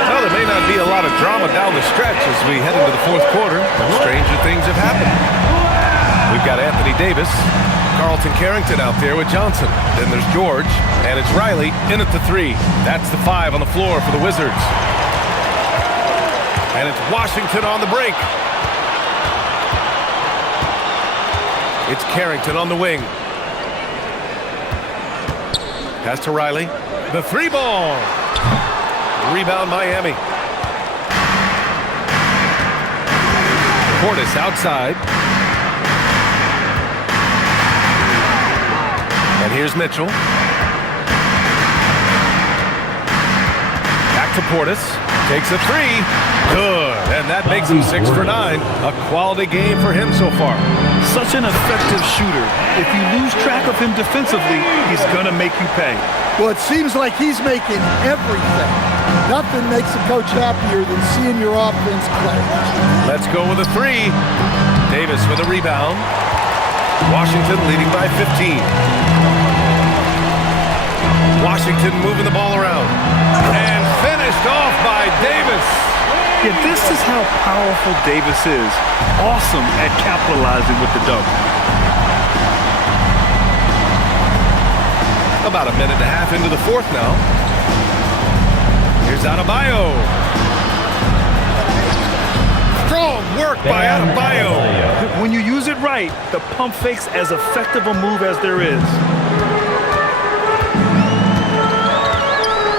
Well, there may not be a lot of drama down the stretch as we head into the fourth quarter, but stranger things have happened. We've got Anthony Davis, Carlton Carrington out there with Johnson. Then there's George, and it's Riley in at the 3. That's the 5 on the floor for the Wizards. And it's Washington on the break. It's Carrington on the wing. Pass to Riley. The 3 ball. Rebound Miami. Portis outside. And here's Mitchell. Back to Portis. Takes a 3. Good. And that makes him 6 for 9. A quality game for him so far. such an effective shooter. If you lose track of him defensively, he's going to make you pay. Well, it seems like he's making everything. Nothing makes a coach happier than seeing your offense play. Let's go with a three. Davis with a rebound. Washington leading by 15. Washington moving the ball around. And finished off by Davis. Yeah, this is how powerful Davis is. Awesome at capitalizing with the dunk. About a minute and a half into the fourth now. Here's Adebayo. Strong work by Adebayo. When you use it right, the pump fake's as effective a move as there is.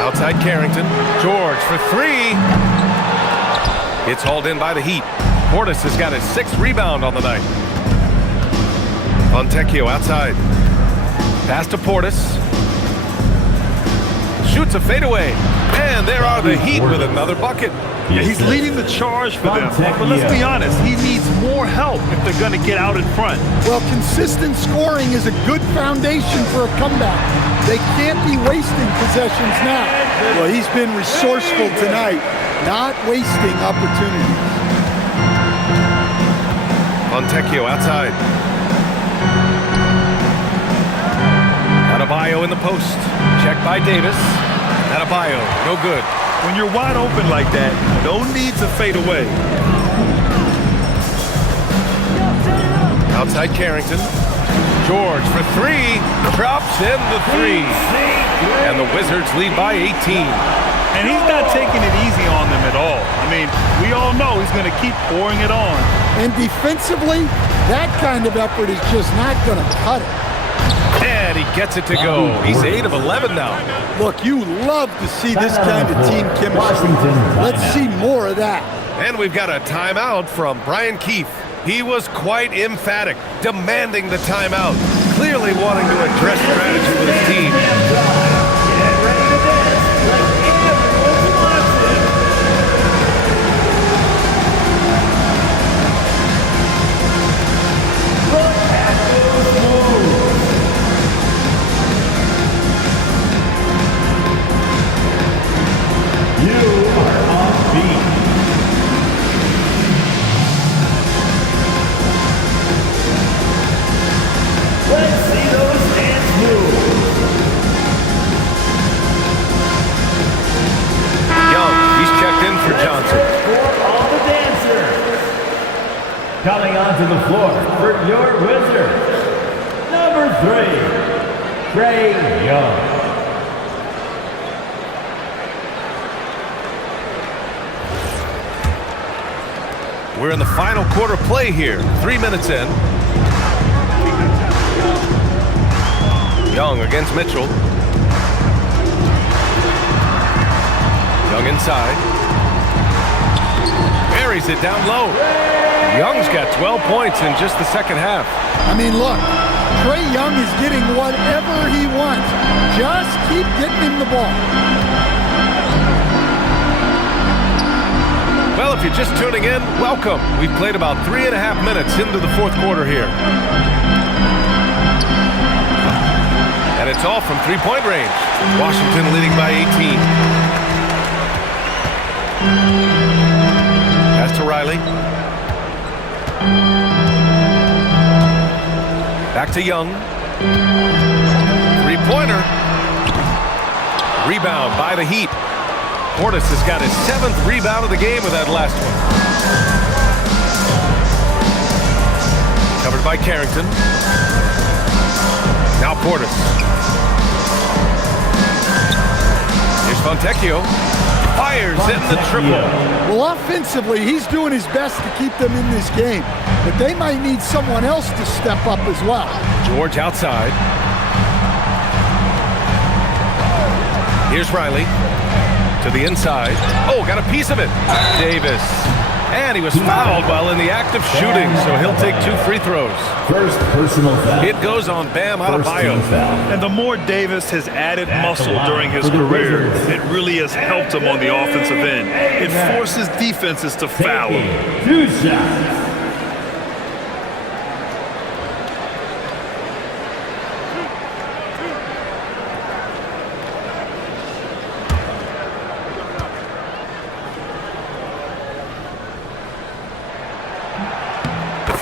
Outside Carrington. George for three. It's hauled in by the Heat. Portis has got his 6th rebound on the night. Fontecchio outside. Pass to Portis. Shoots a fadeaway. And there are the Heat with another bucket. Yeah, he's leading the charge for them. But let's be honest, he needs more help if they're going to get out in front. Well, consistent scoring is a good foundation for a comeback. They can't be wasting possessions now. Well, he's been resourceful tonight, not wasting opportunities. Fontecchio outside. Adebayo in the post. Check by Davis. Adebayo, no good. When you're wide open like that, no need to fade away. Outside Carrington. George for three. Drops in the three. And the Wizards lead by 18. And he's not taking it easy on them at all. I mean, we all know he's going to keep pouring it on. And defensively, that kind of effort is just not going to cut it. And he gets it to go. He's 8 of 11 now. Look, you love to see this kind of team chemistry. Let's see more of that. And we've got a timeout from Brian Keefe. He was quite emphatic, demanding the timeout, clearly wanting to address strategy with his team. Coming onto the floor for your Wizards, number 3, Trae Young. We're in the final quarter play here, 3 minutes in. Young against Mitchell. Young inside. Buries it down low. Young's got 12 points in just the second half. I mean, look, Trae Young is getting whatever he wants. Just keep getting him the ball. Well, if you're just tuning in, welcome. We've played about 3.5 minutes into the fourth quarter here. And it's all from three-point range. Washington leading by 18. Pass to Riley. Back to Young. Three-pointer. Rebound by the Heat. Portis has got his 7th rebound of the game with that last one. Covered by Carrington. Now Portis. Here's Fontecchio. Fires in the triple. Well, offensively, he's doing his best to keep them in this game. But they might need someone else to step up as well. George outside. Here's Riley. To the inside. Oh, got a piece of it. Davis. And he was fouled while in the act of shooting, so he'll take 2 free throws. First personal foul. It goes on Bam Adebayo. And the more Davis has added muscle during his career, it really has helped him on the offensive end. It forces defenses to foul him. 2 shots.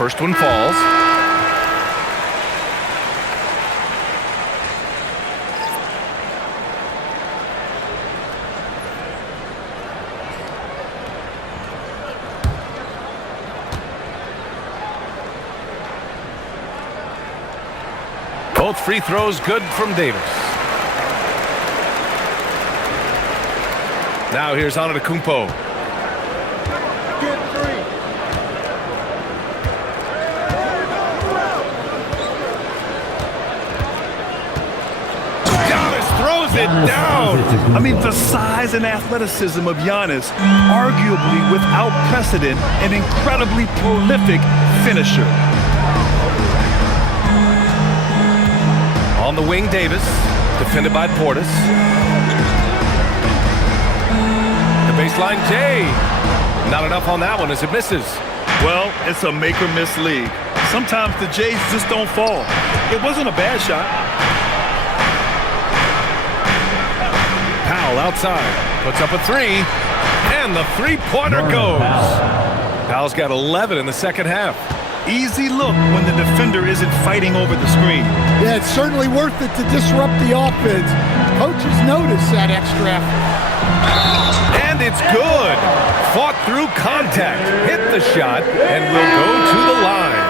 First one falls. Both free throws good from Davis. Now here's Antetokounmpo. Giannis throws it down. I mean, the size and athleticism of Giannis, arguably without precedent, an incredibly prolific finisher. On the wing, Davis, defended by Portis. The baseline, Jay. Not enough on that one as it misses. Well, it's a make-or-miss league. Sometimes the Jays just don't fall. It wasn't a bad shot. Powell outside, puts up a three, and the three-pointer goes. Powell's got 11 in the second half. Easy look when the defender isn't fighting over the screen. Yeah, it's certainly worth it to disrupt the offense. Coaches notice that extra effort. And it's good. Fought through contact, hit the shot, and will go to the line.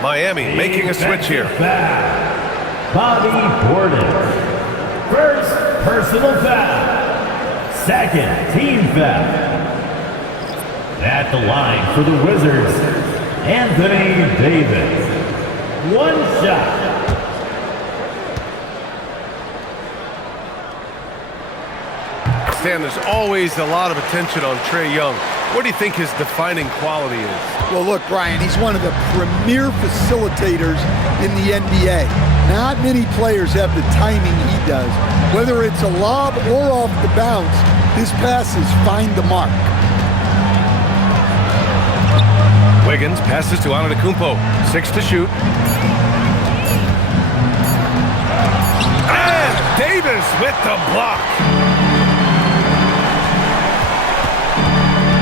Miami making a switch here. Bobby Portis. First personal foul. Second team foul. At the line for the Wizards, Anthony Davis. One shot. Stan, there's always a lot of attention on Trae Young. What do you think his defining quality is? Well, look, Brian, he's one of the premier facilitators in the NBA. Not many players have the timing he does. Whether it's a lob or off the bounce, his passes find the mark. Wiggins passes to Antetokounmpo. 6 to shoot. And Davis with the block.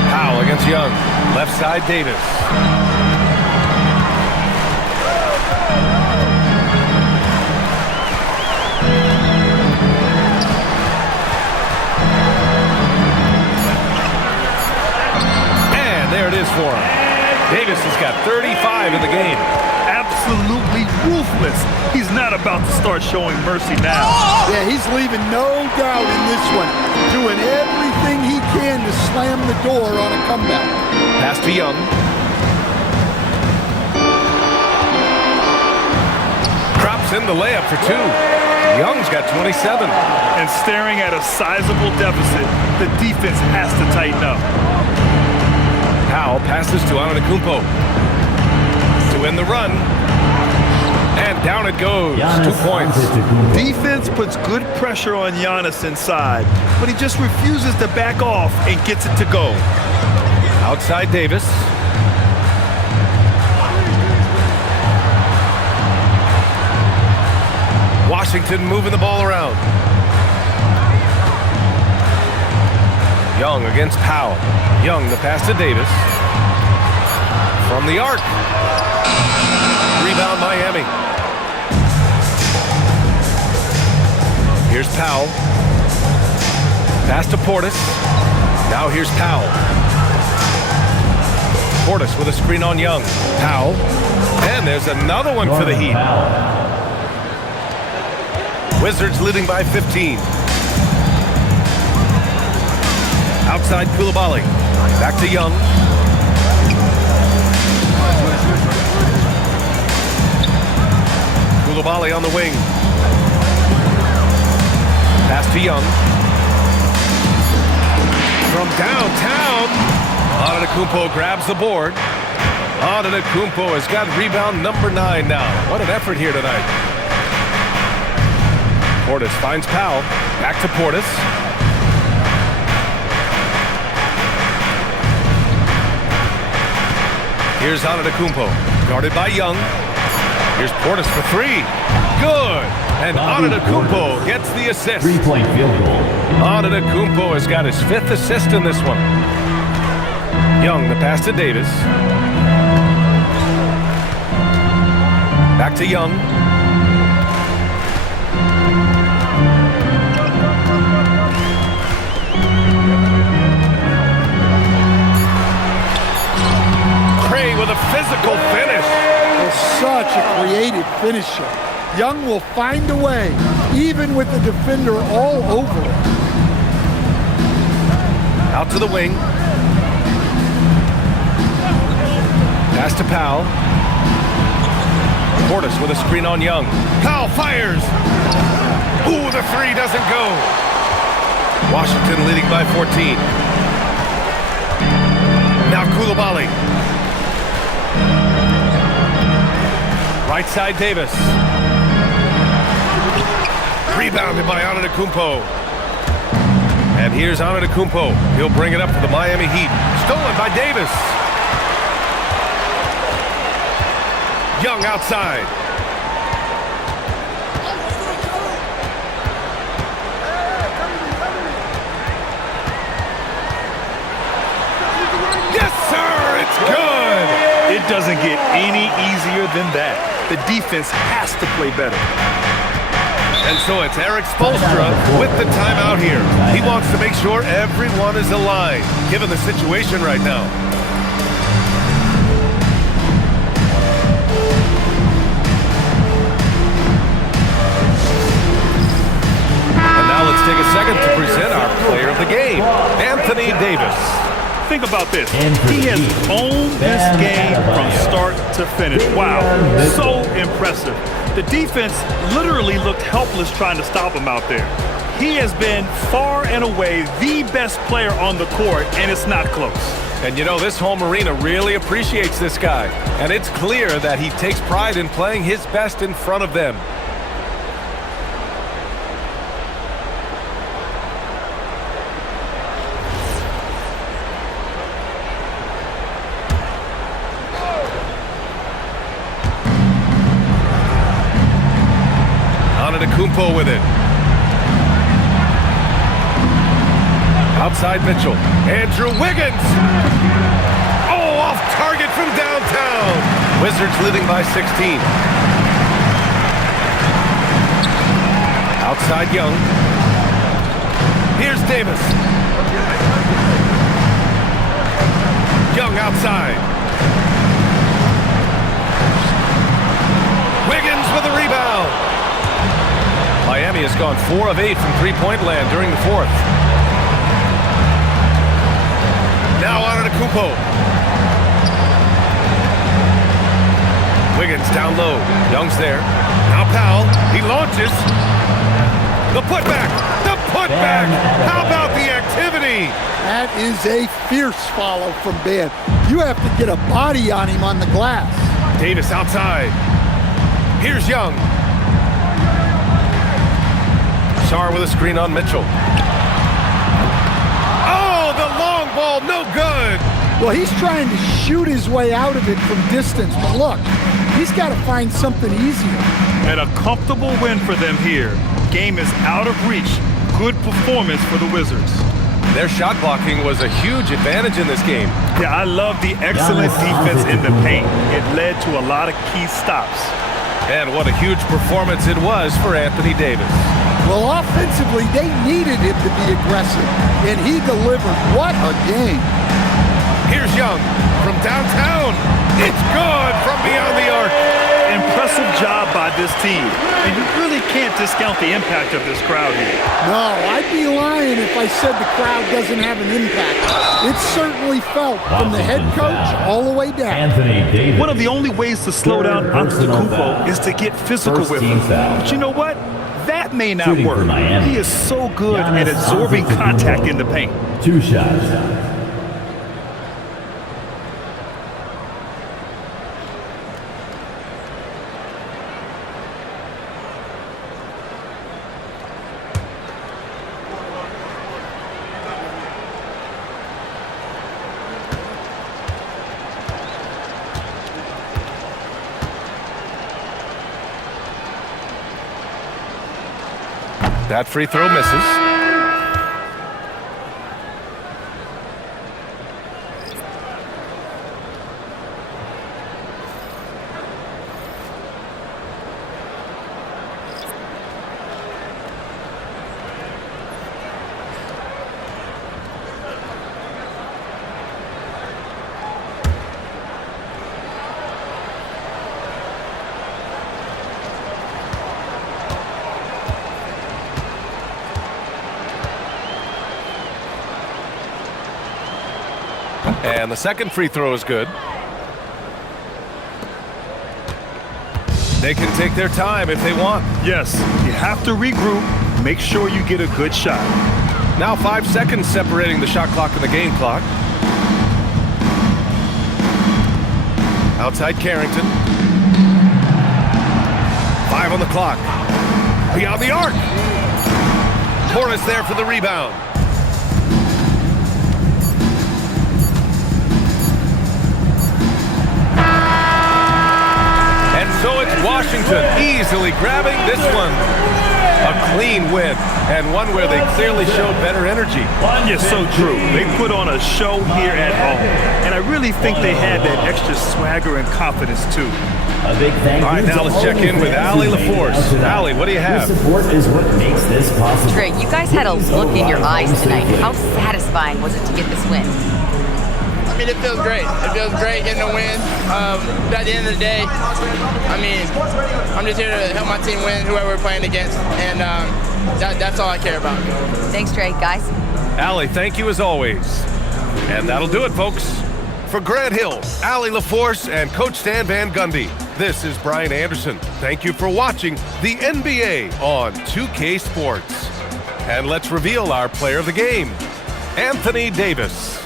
Powell against Young. Left side, Davis. And there it is for him. Davis has got 35 in the game. Absolutely ruthless. He's not about to start showing mercy now. Yeah, he's leaving no doubt in this one. Doing everything he can to slam the door on a comeback. Pass to Young. Drops in the layup for 2. Young's got 27. And staring at a sizable deficit, the defense has to tighten up. Powell passes to Antetokounmpo to win the run. And down it goes. Giannis 2 points. Defense puts good pressure on Giannis inside, but he just refuses to back off and gets it to go. Outside Davis. Washington moving the ball around. Young against Powell. Young, the pass to Davis. From the arc. Rebound Miami. Here's Powell. Pass to Portis. Now here's Powell. Portis with a screen on Young. Powell. And there's another one for the Heat. Wizards leading by 15. Outside Koulibaly. Back to Young. Koulibaly on the wing. Pass to Young. From downtown. Antetokounmpo grabs the board. Antetokounmpo has got rebound number 9 now. What an effort here tonight. Portis finds Powell. Back to Portis. Here's Antetokounmpo, guarded by Young. Here's Portis for 3. Good. And Antetokounmpo gets the assist. 3-point field goal. Antetokounmpo has got his 5th assist in this one. Young, the pass to Davis. Back to Young. Cray with a physical finish. Well, such a creative finisher. Young will find a way, even with the defender all over him. Out to the wing. Pass to Powell. Portis with a screen on Young. Powell fires. Ooh, the three doesn't go. Washington leading by 14. Now Koulibaly. Right side Davis. Rebounded by Antetokounmpo. And here's Antetokounmpo. He'll bring it up for the Miami Heat. Stolen by Davis. Young outside. Yes, sir! It's good! It doesn't get any easier than that. The defense has to play better. And so it's Eric Spoelstra with the timeout here. He wants to make sure everyone is aligned, given the situation right now. And now let's take a second to present our player of the game, Anthony Davis. Think about this. He has owned this game from start to finish. Wow, so impressive. The defense literally looked helpless trying to stop him out there. He has been far and away the best player on the court, and it's not close. And you know, this home arena really appreciates this guy. And it's clear that he takes pride in playing his best in front of them. Antetokounmpo with it. Outside Mitchell. Andrew Wiggins. Oh, off target from downtown. Wizards leading by 16. Outside Young. Here's Davis. Young outside. Wiggins with a rebound. Miami has gone 4 of 8 from three-point land during the fourth. Now Antetokounmpo. Wiggins down low. Young's there. Now Powell. He launches. The putback. The putback. How about the activity? That is a fierce follow from Ben. You have to get a body on him on the glass. Davis outside. Here's Young. Sarr with a screen on Mitchell. Oh, the long ball, no good. Well, he's trying to shoot his way out of it from distance, but look, he's got to find something easier. And a comfortable win for them here. Game is out of reach. Good performance for the Wizards. Their shot blocking was a huge advantage in this game. Yeah, I love the excellent defense in the paint. It led to a lot of key stops. And what a huge performance it was for Anthony Davis. Well, offensively, they needed him to be aggressive, and he delivered. What a game. Here's Young from downtown. It's good from beyond the arc. Impressive job by this team. And you really can't discount the impact of this crowd here. No, I'd be lying if I said the crowd doesn't have an impact. It's certainly felt from the head coach all the way down. Anthony Davis. One of the only ways to slow down Antetokounmpo is to get physical with him. But you know what? That may not work. He is so good at absorbing contact in the paint. 2 shots. That free throw misses. And the second free throw is good. They can take their time if they want. Yes, you have to regroup. Make sure you get a good shot. Now 5 seconds separating the shot clock and the game clock. Outside Carrington. 5 on the clock. Beyond the arc. Torres there for the rebound. And so it's Washington easily grabbing this one. A clean win, and one where they clearly showed better energy. Yes, so true. They put on a show here at home, and I really think they had that extra swagger and confidence too. A big thank you. All right, now let's check in with Allie LaForce. Allie, what do you have? Your support is what makes this possible. Trey, you guys had a look in your eyes tonight. How satisfying was it to get this win? I mean, it feels great. It feels great getting a win. But at the end of the day, I mean, I'm just here to help my team win, whoever we're playing against, and that's all I care about. Thanks, Trey. Guys? Allie, thank you as always. And that'll do it, folks. For Grant Hill, Allie LaForce, and Coach Stan Van Gundy, this is Brian Anderson. Thank you for watching the NBA on 2K Sports. And let's reveal our player of the game, Anthony Davis.